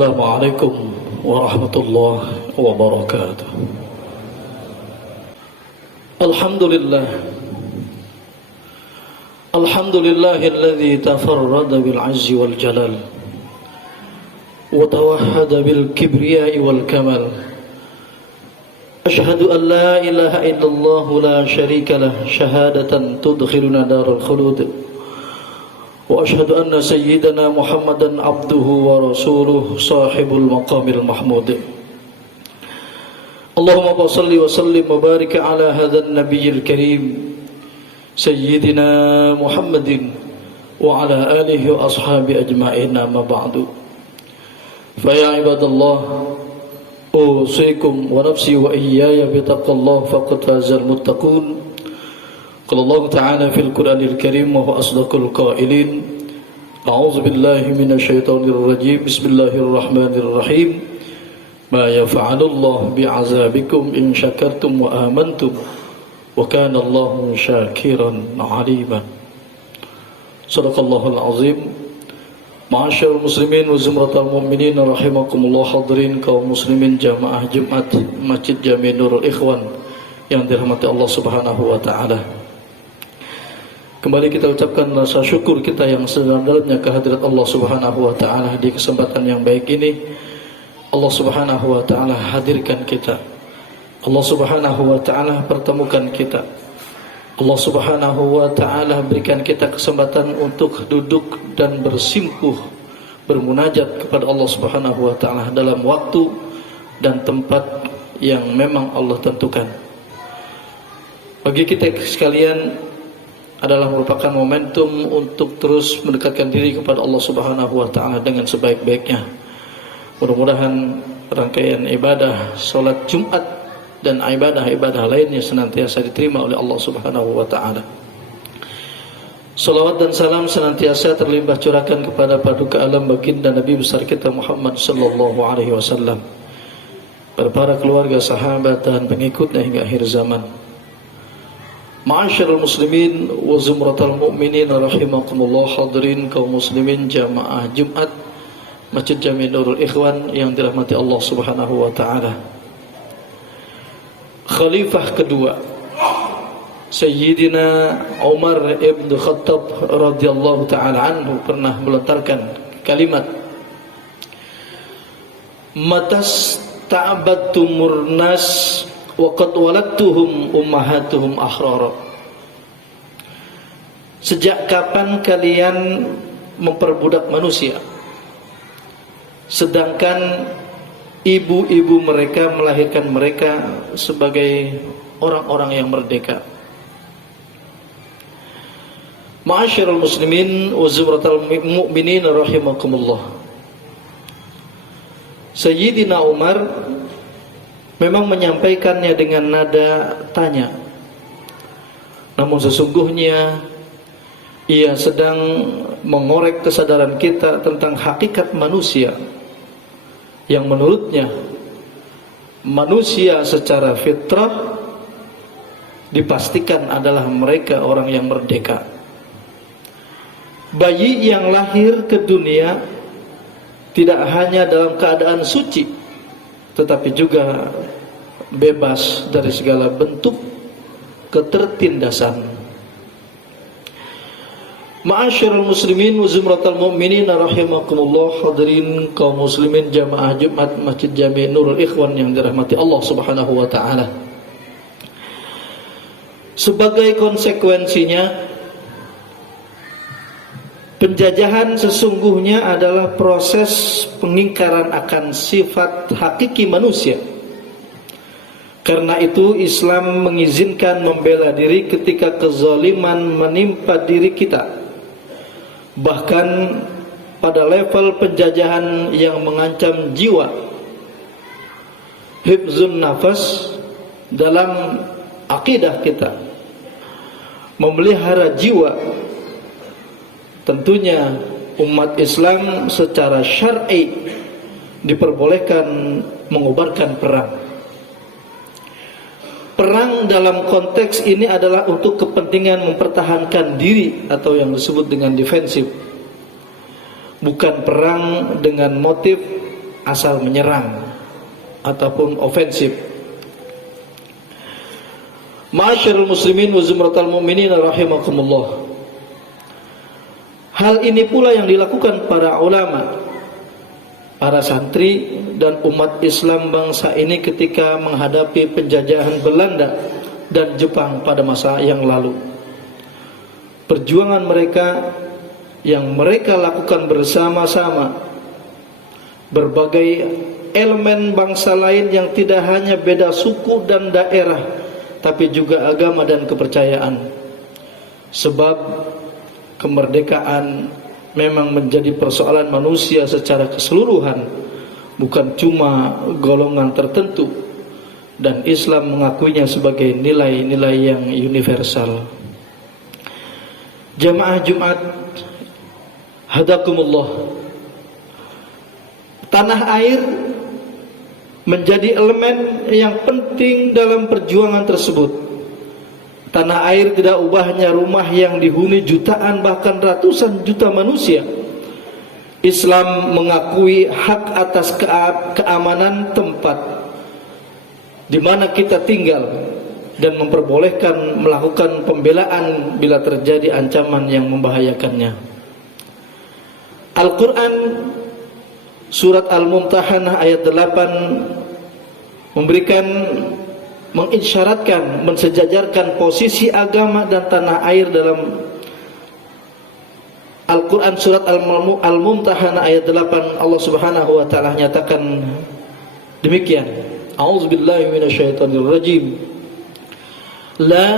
Assalamualaikum warahmatullahi wabarakatuh. Alhamdulillah. Alhamdulillahilladzi tafarrada bil 'azzi wal jalal wa tawahhada bil kibriya'i wal kamal. Ashhadu an la ilaha illallah la syarika lah syahadatan tudkhiluna darul khulud. Wa ashhadu anna sayyidana Muhammadan abduhu wa rasuluh sahibul maqamil mahmud. Allahumma salli wa sallim wa barik ala hadzal nabiyil karim sayyidina Muhammadin wa ala alihi wa ashabi ajma'in, amma ba'du. Fa ya ibadallah, usikum wa nafsi wa iyaya bitaqwallah faqad fazal muttaqun. Qala Allah Ta'ala fil Qur'anil Karim wa huwa asdaqul qailin. A'udzu billahi minasy syaithanir rajim. Bismillahirrahmanirrahim. Ma yaf'alu Allah bi'azabikum in syakartum wa amantum wa kana Allahu syakiran 'aliman. Shadaqallahul azim. Ma'asyiral muslimin wa zumratal mu'minin rahimakumullah, hadirin kaum muslimin jamaah Jumat Masjid Jami' Nurul Ikhwan yang dirahmati Allah Subhanahu wa taala. Kembali kita ucapkan rasa syukur kita yang sedalam-dalamnya kehadirat Allah Subhanahu wa taala. Di kesempatan yang baik ini Allah Subhanahu wa taala hadirkan kita. Allah Subhanahu wa taala pertemukan kita. Allah Subhanahu wa taala berikan kita kesempatan untuk duduk dan bersimpuh, bermunajat kepada Allah Subhanahu wa taala dalam waktu dan tempat yang memang Allah tentukan. Bagi kita sekalian adalah merupakan momentum untuk terus mendekatkan diri kepada Allah Subhanahu wa taala dengan sebaik-baiknya. Mudah-mudahan rangkaian ibadah salat Jumat dan ibadah-ibadah lainnya senantiasa diterima oleh Allah Subhanahu wa taala. Salawat dan salam senantiasa terlimpah curahkan kepada paduka alam baginda Nabi besar kita Muhammad sallallahu alaihi wasallam, pada para keluarga, sahabat dan pengikutnya hingga akhir zaman. Ma'asyiral muslimin wa zumratal mu'minin rahimakumullah, hadirin kaum muslimin jamaah Jumat Masjid Jami' Nurul Ikhwan yang dirahmati Allah Subhanahu wa taala. Khalifah kedua Sayyidina Umar ibn Khattab radhiyallahu taala anhu pernah melontarkan kalimat, matas ta'abattumur nas wa qad waladtuhum ummahatuhum ahrara. Sejak kapan kalian memperbudak manusia sedangkan ibu-ibu mereka melahirkan mereka sebagai orang-orang yang merdeka. Ma'asyiral muslimin wa zumratal mu'minin rahimakumullah. Sayyidina Umar memang menyampaikannya dengan nada tanya, namun sesungguhnya ia sedang mengorek kesadaran kita tentang hakikat manusia, yang menurutnya manusia secara fitrah dipastikan adalah mereka orang yang merdeka. Bayi yang lahir ke dunia tidak hanya dalam keadaan suci, tetapi juga bebas dari segala bentuk ketertindasan. Ma'asyiral muslimin wa zumratal mu'minin rahimakumullah, hadirin kaum muslimin jamaah Jumat Masjid Jami' Nurul Ikhwan yang dirahmati Allah Subhanahu wa taala. Sebagai konsekuensinya, penjajahan sesungguhnya adalah proses pengingkaran akan sifat hakiki manusia. Karena itu Islam mengizinkan membela diri ketika kezaliman menimpa diri kita, bahkan pada level penjajahan yang mengancam jiwa. Hifzun nafas dalam akidah kita, memelihara jiwa. Tentunya umat Islam secara syar'i diperbolehkan mengobarkan perang. Perang dalam konteks ini adalah untuk kepentingan mempertahankan diri atau yang disebut dengan defensif. Bukan perang dengan motif asal menyerang ataupun ofensif. Ma'asyiral muslimin wa zumratal mu'minin rahimakumullah. Hal ini pula yang dilakukan para ulama, para santri dan umat Islam bangsa ini ketika menghadapi penjajahan Belanda dan Jepang pada masa yang lalu. Perjuangan mereka yang mereka lakukan bersama-sama, berbagai elemen bangsa lain yang tidak hanya beda suku dan daerah, tapi juga agama dan kepercayaan. Sebab kemerdekaan memang menjadi persoalan manusia secara keseluruhan, bukan cuma golongan tertentu, dan Islam mengakuinya sebagai nilai-nilai yang universal. Jamaah Jumat hadakumullah, tanah air menjadi elemen yang penting dalam perjuangan tersebut. Tanah air tidak ubahnya rumah yang dihuni jutaan bahkan ratusan juta manusia. Islam mengakui hak atas keamanan tempat di mana kita tinggal dan memperbolehkan melakukan pembelaan bila terjadi ancaman yang membahayakannya. Al-Quran Surat Al-Mumtahanah ayat 8 mengisyaratkan, mensejajarkan posisi agama dan tanah air dalam Al-Quran. Surat Al-Mumtahanah ayat 8, Allah subhanahu wa ta'ala nyatakan demikian: A'udzubillahi minasyaitonirrajim. La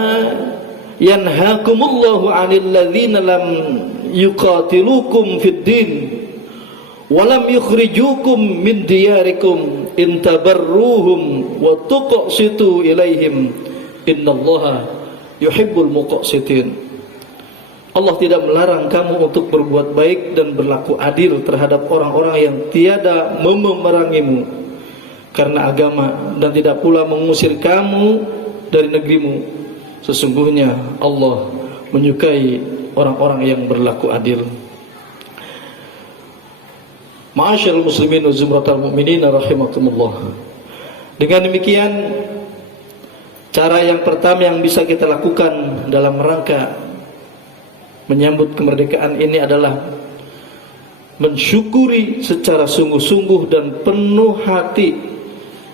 yanhaakumullahu 'anil ladzina lam yuqatilukum fid din walam yukhrijukum min diyarikum in tabarruhum wa tuqsitu ilaihim innallaha yuhibbul muqsitin. Allah tidak melarang kamu untuk berbuat baik dan berlaku adil terhadap orang-orang yang tiada memerangimu karena agama dan tidak pula mengusir kamu dari negerimu. Sesungguhnya Allah menyukai orang-orang yang berlaku adil. Ma'asyiral muslimin wa zumratal mu'minin rahimakumullah. Dengan demikian, cara yang pertama yang bisa kita lakukan dalam rangka menyambut kemerdekaan ini adalah mensyukuri secara sungguh-sungguh dan penuh hati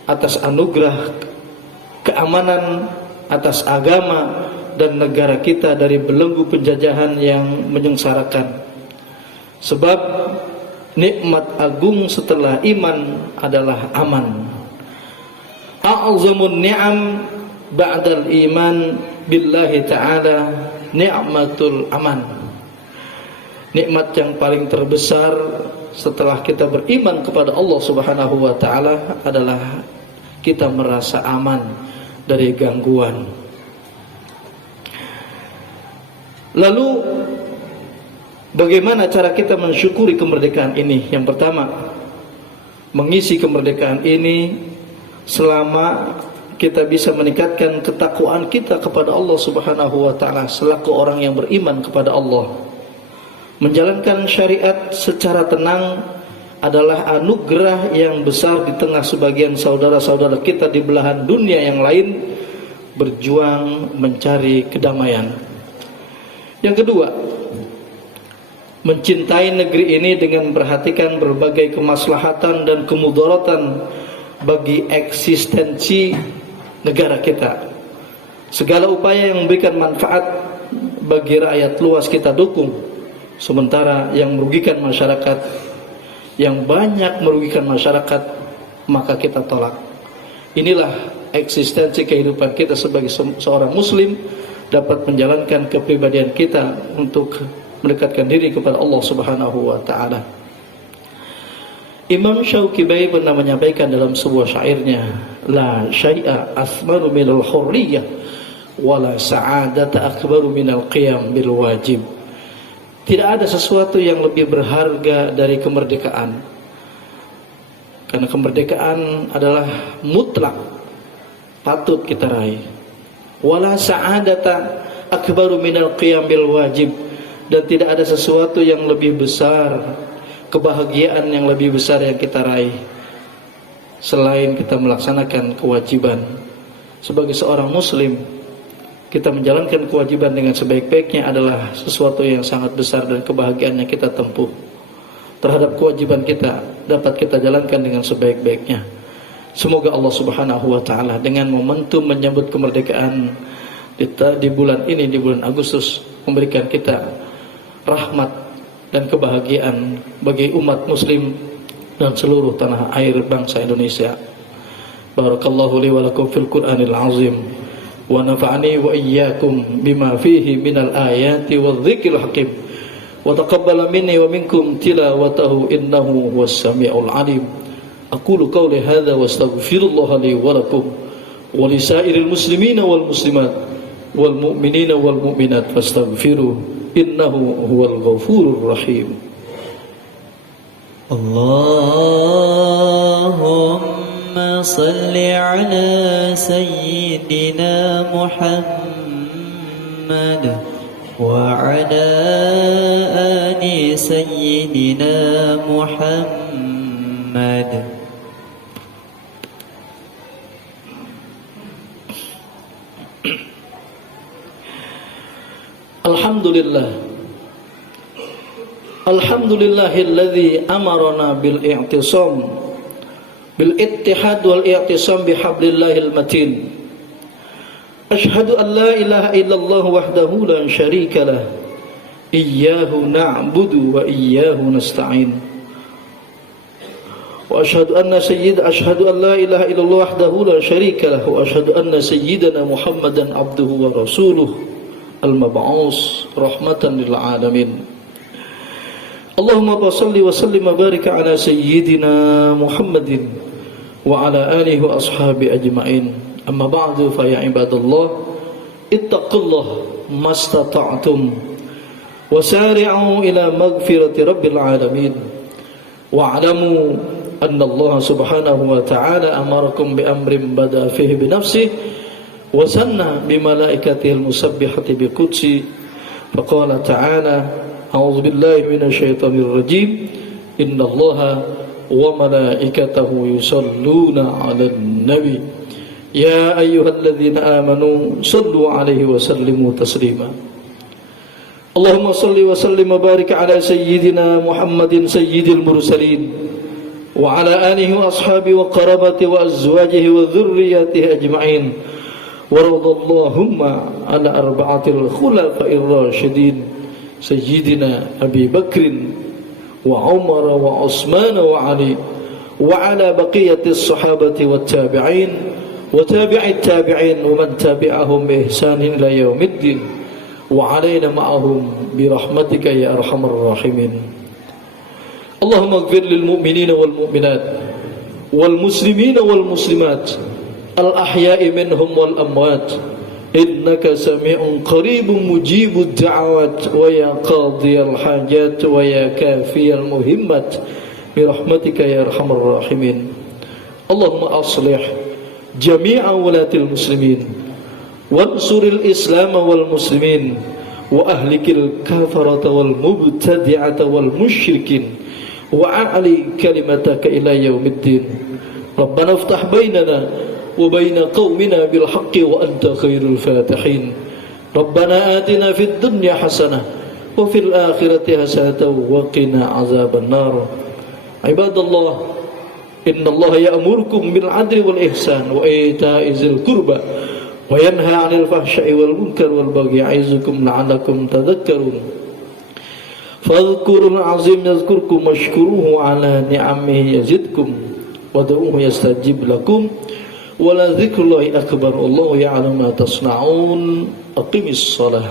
atas anugerah keamanan, atas agama dan negara kita dari belenggu penjajahan yang menyengsarakan. Sebab nikmat agung setelah iman adalah aman. A'zamun ni'am ba'dal iman billahi ta'ala ni'matul aman. Nikmat yang paling terbesar setelah kita beriman kepada Allah subhanahu wa ta'ala adalah kita merasa aman dari gangguan. Lalu bagaimana cara kita mensyukuri kemerdekaan ini? Yang pertama, mengisi kemerdekaan ini selama kita bisa meningkatkan ketakwaan kita kepada Allah subhanahu wa ta'ala selaku orang yang beriman kepada Allah. Menjalankan syariat secara tenang adalah anugerah yang besar di tengah sebagian saudara-saudara kita di belahan dunia yang lain berjuang mencari kedamaian. Yang kedua, mencintai negeri ini dengan memperhatikan berbagai kemaslahatan dan kemudaratan bagi eksistensi negara kita. Segala upaya yang memberikan manfaat bagi rakyat luas kita dukung, sementara yang merugikan masyarakat, yang banyak merugikan masyarakat, maka kita tolak. Inilah eksistensi kehidupan kita sebagai seorang muslim, dapat menjalankan kepribadian kita untuk mendekatkan diri kepada Allah subhanahu wa ta'ala. Imam Syauqibai pernah menyampaikan dalam sebuah syairnya, la syai'a asmaru minal hurriyah wala sa'adata akbaru minal qiyam bil wajib. Tidak ada sesuatu yang lebih berharga dari kemerdekaan, karena kemerdekaan adalah mutlak, patut kita raih. Wala sa'adata akbaru minal qiyam bil wajib, dan tidak ada sesuatu yang lebih besar, kebahagiaan yang lebih besar yang kita raih selain kita melaksanakan kewajiban sebagai seorang muslim, kita menjalankan kewajiban dengan sebaik-baiknya adalah sesuatu yang sangat besar, dan kebahagiaan yang kita tempuh terhadap kewajiban kita dapat kita jalankan dengan sebaik-baiknya. Semoga Allah Subhanahu wa taala dengan momentum menyambut kemerdekaan di bulan ini, di bulan Agustus, memberikan kita rahmat dan kebahagiaan bagi umat muslim dan seluruh tanah air bangsa Indonesia. Barakallahu li wa lakum fil Qur'anil azim wa nafa'ani wa iyyakum bima fihi minal ayati wadh-dhikril hakim wa taqabbala minni wa minkum tilawatahu innahu huwas samiul alim. Aqulu qawli hadza wa astaghfirullaha li wa lakum wa lisairil muslimina wal muslimat wal mu'minina wal mu'minat fastaghfiruh innahu huwal ghafurur rahim. Allahumma salli ala sayyidina Muhammad wa ala ali sayyidina Muhammad. Alhamdulillahilladzi amarna bil i'tisam bil ittihad wal i'tisam bihablillahil matin. Ashhadu an la ilaha illallah wahdahu la syarika lah, iyyahu na'budu wa iyyahu nasta'in. Wa ashhadu an la ilaha illallah wahdahu la syarika lah, wa ashhadu anna sayyidana Muhammadan abduhu wa rasuluh al-mab'us rahmatan lil alamin. Allahumma salli wa sallim wa barik ala sayyidina Muhammadin wa ala alihi wa ashabi ajma'in. Amma ba'du, fa ya ibadallah ittaqullaha mastata'tum wa sari'u ila maghfirati rabbil alamin wa alamu anna Allah subhanahu wa ta'ala amarakum bi amrin bada fihi bi nafsihi وسنى بملائكته المسبحة بقدسه فقال تعالى أعوذ بالله من الشيطان الرجيم إن الله وملائكته يصلون على النبي يا أيها الذين آمنوا صلوا عليه وسلموا تسليما. اللهم صل وسلم وبارك على سيدنا محمد سيد المرسلين وعلى آله وأصحابه وقرابته وأزواجه وذرياته أجمعين. ورضى اللهم على أربعة الخلفاء الراشدين سيدنا أبي بكر وعمر وعثمان وعلي وعلى بقية الصحابة والتابعين وتابع التابعين ومن تبعهم بإحسان إلى يوم الدين وعلينا معهم برحمتك يا أرحم الراحمين. اللهم اغفر للمؤمنين والمؤمنات والمسلمين والمسلمات الأحياء منهم والأموات إنك سميع قريب مجيب الدعوات ويا قاضي الحاجات ويا كافي المهمات برحمتك يا أرحم الراحمين. اللهم أصلح جميع ولاة المسلمين وانصر الإسلام والمسلمين وأهلك الكافرة والمبتدعة والمشركين وأعلي كلمتك إلى يوم الدين. ربنا افتح بيننا وبين قومنا بالحق وأنت خير الفاتحين. ربنا آتنا في الدنيا حسنة وفي الآخرة حسنة وقنا عذاب النار. عباد الله إن الله يأمركم بالعدل والإحسان وإيتاء ذي القربى وينهى عن الفحشاء والمنكر والبغي يعظكم لعلكم تذكرون. فاذكروا العظيم يذكركم واشكروه على نعمه يزدكم ودعوه يستجيب لكم ولذكر الله أكبر. الله يعلم ما تصنعون. أقم الصلاة.